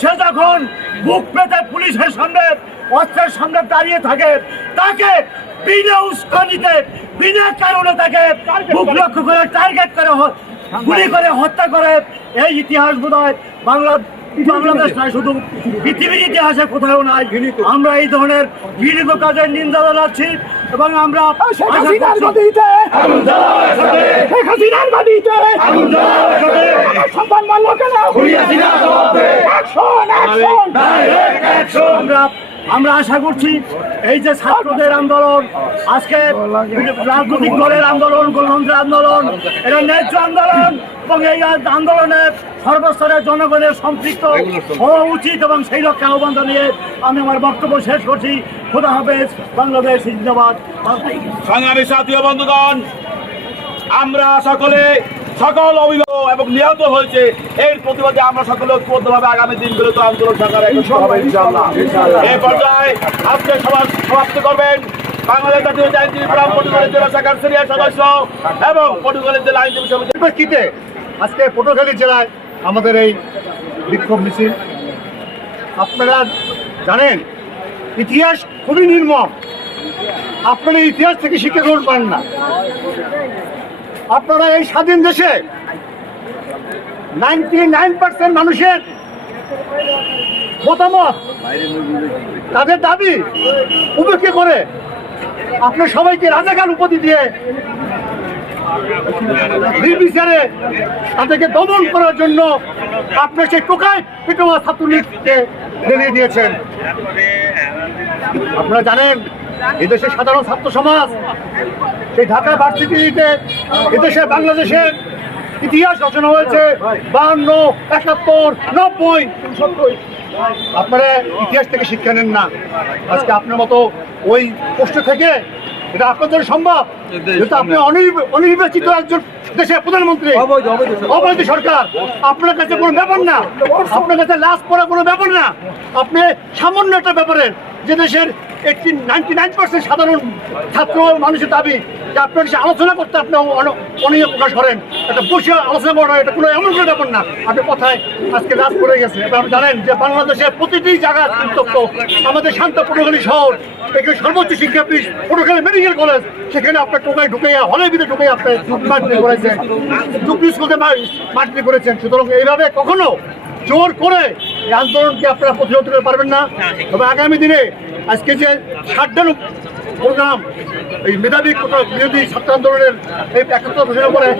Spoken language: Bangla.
সে যখন বুক পেতে পুলিশের সামনে অস্ত্রের সামনে দাঁড়িয়ে থাকে তাকে বিনা উস্কানিতে বিনা কারণে তাকে বুক লক্ষ্য করে টার্গেট করে গুলি করে হত্যা করে। এই ইতিহাস বোধ হয় বাংলা বাংলাদেশ নয় শুধু পৃথিবীর ইতিহাসে কোথাও নাই। আমরা এই ধরনের ঘৃণিত কাজের নিন্দা জানাচ্ছি এবং আমরা আমার আমরা আশা করছি এই যে ছাত্রদের আন্দোলন, আজকে রাজনৈতিক দলের আন্দোলন, গণতন্ত্রের আন্দোলন, এটা ন্যায্য আন্দোলন এবং এই আন্দোলনে সর্বস্তরের জনগণের সম্পৃক্ত হওয়া উচিত এবং সেই লক্ষ্যে আহ্বান জানিয়ে আমি আমার বক্তব্য শেষ করছি। খোদা হাফেজ, বাংলাদেশ জিন্দাবাদ। সংগ্রামী সাথী বন্ধুগণ, আমরা সকলে সকল অভিভাবক এবং নিহত হয়েছে। এর প্রতিবাদে আমরা সকলে ঐক্যবদ্ধভাবে আগামী দিনগুলোতে আন্দোলন সরকার একত্রিত হবে ইনশাআল্লাহ এই পর্যায়ে আজকে সভা সমাপ্ত করবেন বাংলাদেশ জাতীয় আইনজীবী ফোরাম পটুয়াখালী জেলা শাখার সিনিয়র সদস্য এবং পটুয়াখালী জেলা আইনজীবী সমিতি প্রেক্ষিতে আজকে পটুয়াখালী জেলায় আমাদের এই বিক্ষোভ মিছিল। আপনারা জানেন ইতিহাস খুবই নির্মম। আপনারা ইতিহাস থেকে শিক্ষা গ্রহণ করেন না। আপনারা এই স্বাধীন দেশে নাইনটি নাইন পার্সেন্ট মানুষের মতামত, তাদের দাবি উপেক্ষা করে আপনি সবাইকে রাজাকার উপাধি দিয়ে নির্বিচারে তাদেরকে দমন করার জন্য আপনি সেই টোকায় পেটোয়া ছাত্রলীগকে বেরিয়ে দিয়েছেন আপনারা জানেন এদেশের সাধারণ ছাত্র সমাজ সেই ঢাকা ভার্সিটিতে এদেশে বাংলাদেশের ইতিহাস রচনা হয়েছে বাহান্ন একাত্তর নব্বই আপনারা ইতিহাস থেকে শিক্ষা নেন না। আজকে আপনার মতো ওই পোস্ট থেকে এটা আপনাদের সম্ভব। যেহেতু আপনি অনির্ব- অনির্বাচিত একজন দেশের প্রধানমন্ত্রী অবৈধ সরকার। আপনার কাছে কোনো ব্যাপার না। আপনার কাছে লাশ পড়া কোনো ব্যাপার না। আপনি সামান্য একটা ব্যাপারে যে দেশের এইটি নাইনটি নাইন পার্সেন্ট সাধারণ ছাত্র মানুষের দাবি যে আপনার সাথে আলোচনা করতে আপনি অন- অনীহ প্রকাশ করেন একটা বসে আলোচনা করা এটা কোনো এমন কোনো ব্যাপার না। আপনি কথায় আজকে রাত পড়ে গেছে। আপনি জানেন যে বাংলাদেশের প্রতিটি জায়গায় উত্তপ্ত আমাদের শান্ত পটুখালী শহর এখানে সর্বোচ্চ শিক্ষাপীঠ পটুখালী মেডিকেল কলেজ সেখানে আপনার টোকায় ঢুকাইয়া হলের ভিতরে ঢুকে আপনি মারপিট করেছেন যুক্তি স্কুলকে মাটি করেছেন। সুতরাং এইভাবে কখনো জোর করে এই আন্দোলনকে আপনারা প্রতিরোধ করতে পারবেন না। তবে আগামী দিনে আজকে যে ষাটটা প্রোগ্রাম, এই মেধাবী বিরোধী ছাত্র আন্দোলনের এই একাত্তর ঘোষণা করে